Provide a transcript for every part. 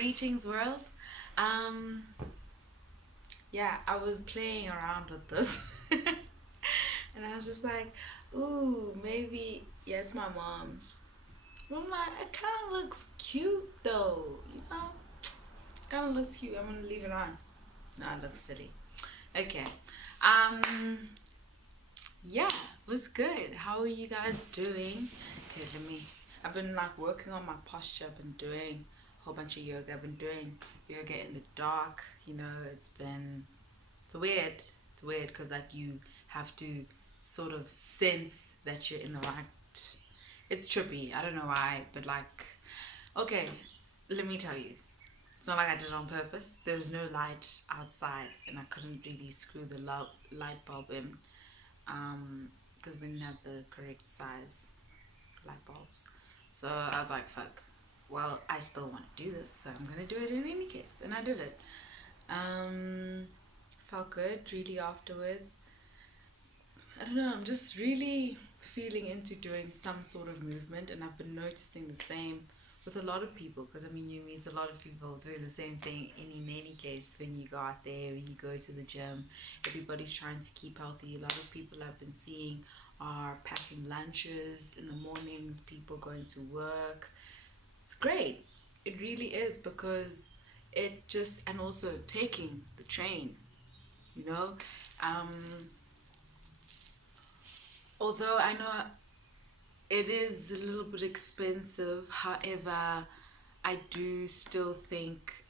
Greetings, world. Um, yeah, I was playing around with this, and I was just like, "Ooh, maybe yeah, it's my mom's." But I'm like, it kind of looks cute though, you know. Kind of looks cute. I'm gonna leave it on. No, it looks silly. Okay. Um. Yeah, it was good. How are you guys doing? Okay, let me. I've been like working on my posture. I've been doing a whole bunch of yoga. I've been doing yoga in the dark. It's weird. It's weird because like you have to sort of sense that you're in the right. It's trippy. I don't know why, but like, okay, let me tell you. It's not like I did it on purpose. There was no light outside, and I couldn't really screw the light bulb in because we didn't have the correct size light bulbs. So I was like, fuck. Well, I still want to do this, so I'm gonna do it in any case, and I did it. Um, Felt good really afterwards. I don't know. I'm just really feeling into doing some sort of movement, and I've been noticing the same with a lot of people because I mean you meet a lot of people doing the same thing in any case when you go out there, when you go to the gym. Everybody's trying to keep healthy. A lot of people I've been seeing are packing lunches in the mornings, people going to work. It's great. It really is because it just, and also taking the train, you know. Um, Although I know it is a little bit expensive, however, I do still think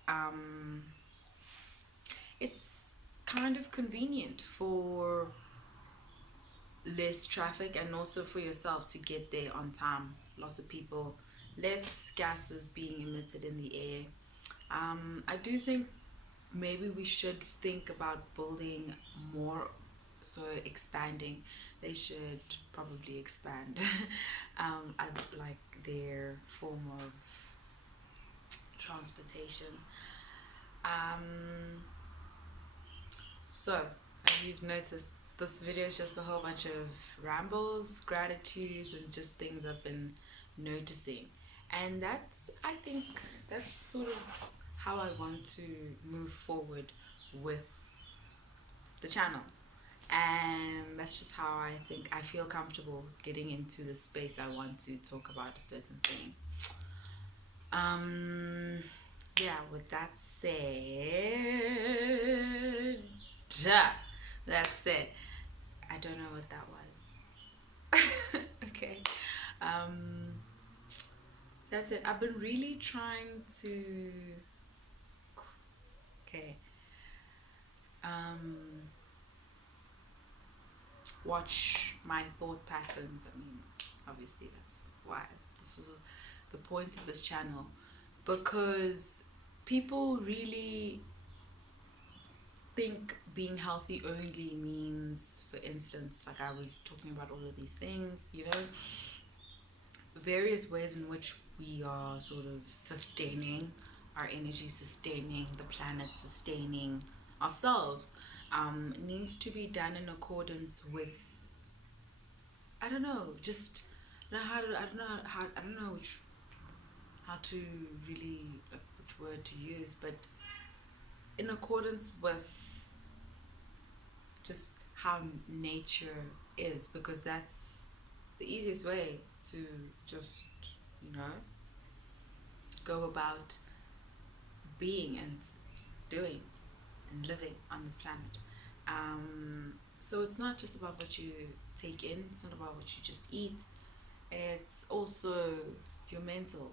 it's kind of convenient for less traffic and also for yourself to get there on time. Lots of people, less gases being emitted in the air. I do think maybe we should think about building more, so expanding. They should probably expand like their form of transportation. Um, so, as you've noticed, this video is just a whole bunch of rambles, gratitudes, and just things I've been noticing. And I think, that's sort of how I want to move forward with the channel. And that's just how I think I feel comfortable getting into the space I want to talk about a certain thing. Um, yeah, with that said, that's it. I don't know what that was. Okay. Um, that's it. I've been really trying to. Okay. Um, watch my thought patterns. I mean, obviously, that's why this is the point of this channel, because people really think being healthy only means, for instance, like I was talking about all of these things, various ways in which we are sort of sustaining our energy, sustaining the planet, sustaining ourselves, needs to be done in accordance with, I don't know, just I don't know how to, I don't know how to really, like, which word to use, but in accordance with just how nature is, because that's the easiest way to just, you know, go about being and doing and living on this planet. So it's not just about what you take in, it's not about what you just eat, it's also your mental.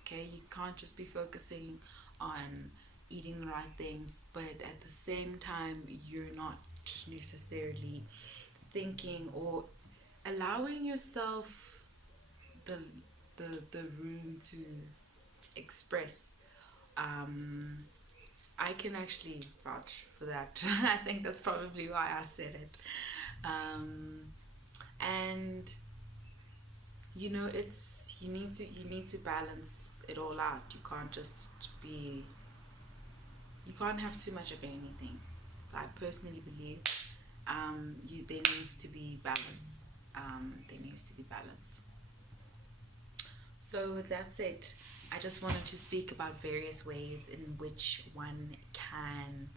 Okay, you can't just be focusing on eating the right things, but at the same time, you're not necessarily thinking or allowing yourself the the room to express. Um, I can actually vouch for that. I think that's probably why I said it. Um, and it's you need to balance it all out. You can't have too much of anything. So I personally believe there needs to be balance. There needs to be balance. So, with that said, I just wanted to speak about various ways in which one can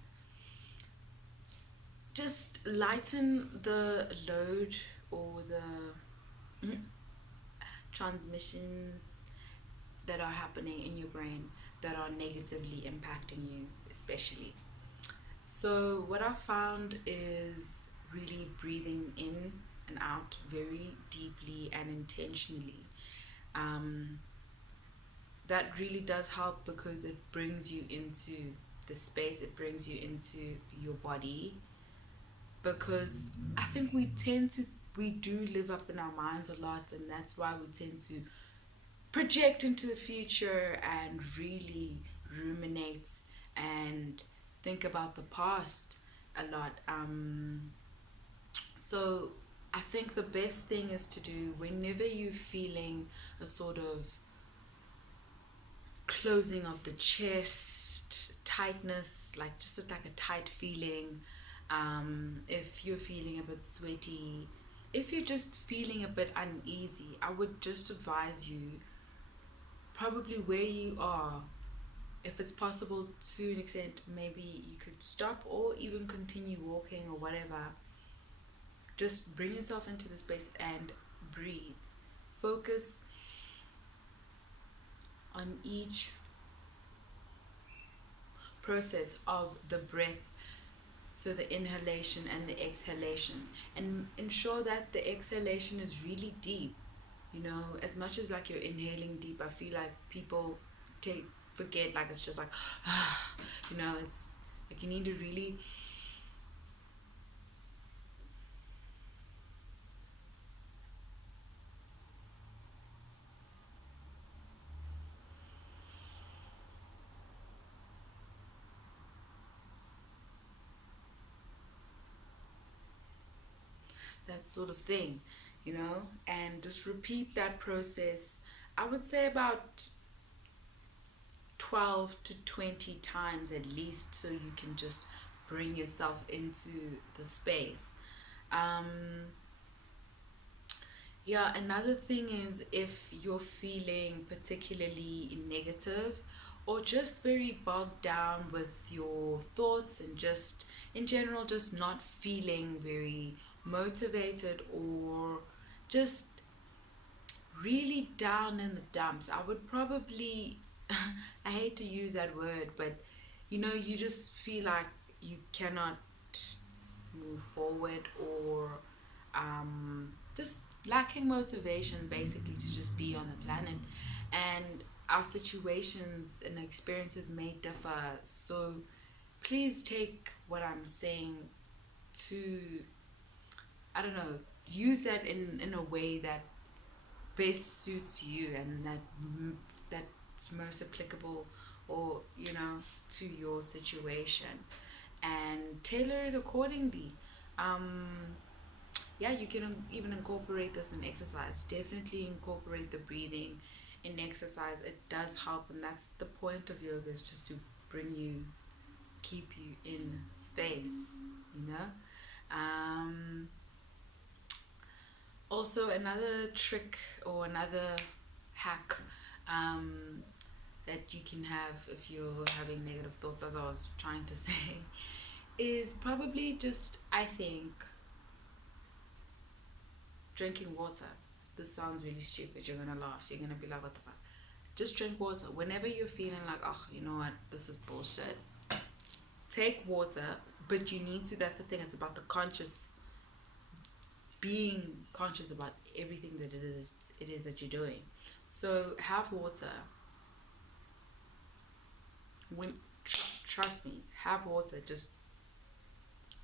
just lighten the load or the transmissions that are happening in your brain that are negatively impacting you, especially. So, what I found is really breathing in and out very deeply and intentionally. Um, that really does help because it brings you into the space, it brings you into your body. Because I think we do live up in our minds a lot, and that's why we tend to project into the future and really ruminate and think about the past a lot. So I think the best thing is to do whenever you're feeling a sort of closing of the chest, tightness, like just like a tight feeling. If you're feeling a bit sweaty, if you're just feeling a bit uneasy, I would just advise you probably where you are, if it's possible to an extent, maybe you could stop or even continue walking or whatever. Just bring yourself into the space and breathe. Focus on each process of the breath, so the inhalation and the exhalation, and ensure that the exhalation is really deep. As much as like you're inhaling deep, I feel like people take forget, like it's just like it's like you need to really. That sort of thing, and just repeat that process. I would say about 12 to 20 times at least, so you can just bring yourself into the space. um yeah, another thing is, if you're feeling particularly negative or just very bogged down with your thoughts and just in general just not feeling very motivated, or just really down in the dumps, I would probably, I hate to use that word, but you just feel like you cannot move forward, or just lacking motivation basically to just be on the planet. And our situations and experiences may differ, so please take what I'm saying to, I don't know, use that in a way that best suits you, and that's most applicable, or to your situation, and tailor it accordingly. um yeah, you can even incorporate this in exercise. Definitely incorporate the breathing in exercise. It does help, and that's the point of yoga, is just to bring you, keep you in space, you know um Also, another trick or another hack, um, that you can have if you're having negative thoughts, as I was trying to say, is probably just, I think, drinking water. This sounds really stupid. You're gonna laugh. You're gonna be like, what the fuck? Just drink water. Whenever you're feeling like, oh, you know what, this is bullshit, take water, but you need to, that's the thing, it's about the conscious, being conscious about everything that it is that you're doing. So have water. When trust me, have water. Just,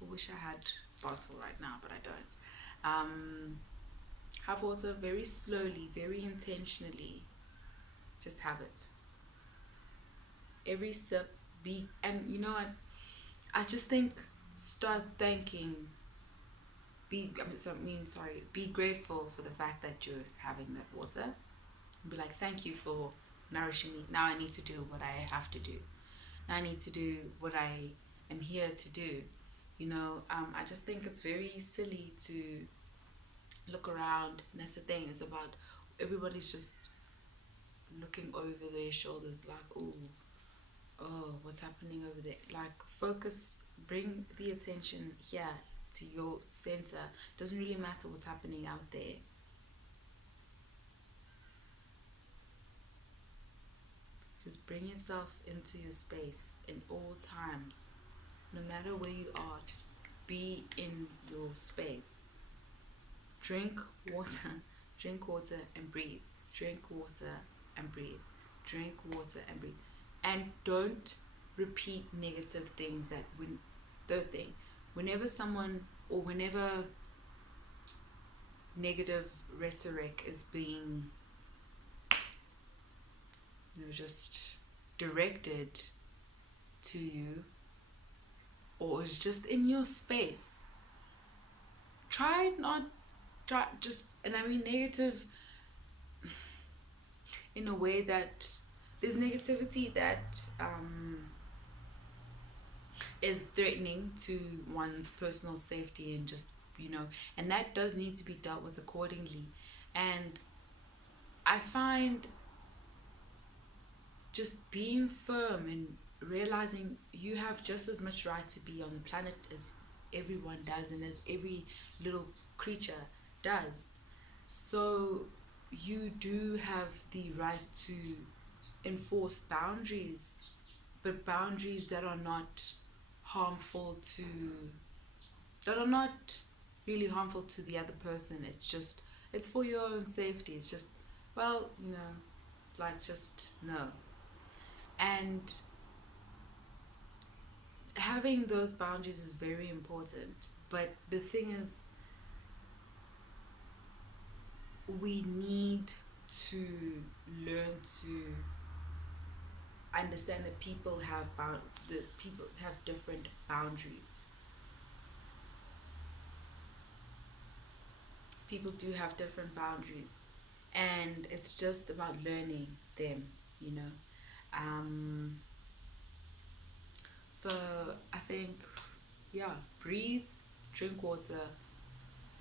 I wish I had bottle right now, but I don't. Have water very slowly, very intentionally. Just have it. Every sip, be, and you know what? I just think, start thanking. Be grateful for the fact that you're having that water. Be like, thank you for nourishing me. Now I need to do what I have to do. Now I need to do what I am here to do. I just think it's very silly to look around, and that's the thing. It's about, everybody's just looking over their shoulders like, oh, what's happening over there? Like, focus, bring the attention here to your center. Doesn't really matter what's happening out there. Just bring yourself into your space in all times. No matter where you are, just be in your space. Drink water, drink water and breathe. Drink water and breathe. Drink water and breathe. And don't repeat negative things third thing, whenever someone or whenever negative rhetoric is being, just directed to you, or is just in your space, and I mean negative in a way that there's negativity that is threatening to one's personal safety, and just, and that does need to be dealt with accordingly. And I find just being firm and realizing you have just as much right to be on the planet as everyone does, and as every little creature does. So you do have the right to enforce boundaries, but boundaries that are not harmful to that are not really harmful to the other person. It's for your own safety. It's just, well, like, just no. And having those boundaries is very important, but the thing is, we need to learn to understand that people have different boundaries. People do have different boundaries, and it's just about learning them. So I think, yeah, breathe, drink water,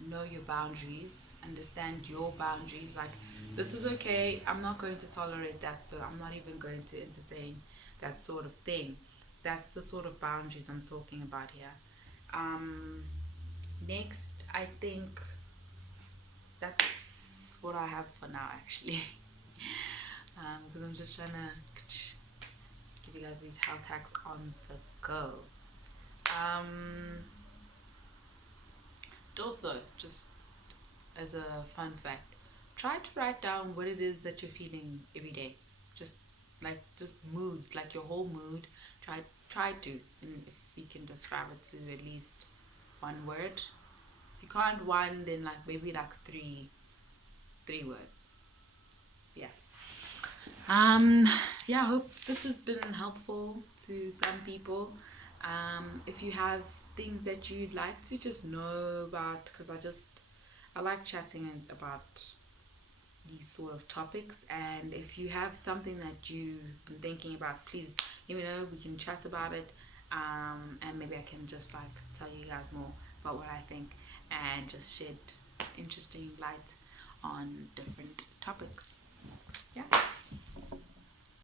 know your boundaries, understand your boundaries. Like, this is okay, I'm not going to tolerate that, so I'm not even going to entertain that sort of thing. That's the sort of boundaries I'm talking about here. Next, I think that's what I have for now, actually. Because I'm just trying to give you guys these health hacks on the go. Also, just as a fun fact, try to write down what it is that you're feeling every day. Just mood, like your whole mood. Try to, and if you can describe it to at least one word. If you can't one, then like maybe like three words. Yeah. Yeah, I hope this has been helpful to some people. If you have things that you'd like to just know about, because I like chatting about these sort of topics, and if you have something that you've been thinking about, please let me know. We can chat about it, and maybe I can just like tell you guys more about what I think, and just shed interesting light on different topics. Yeah.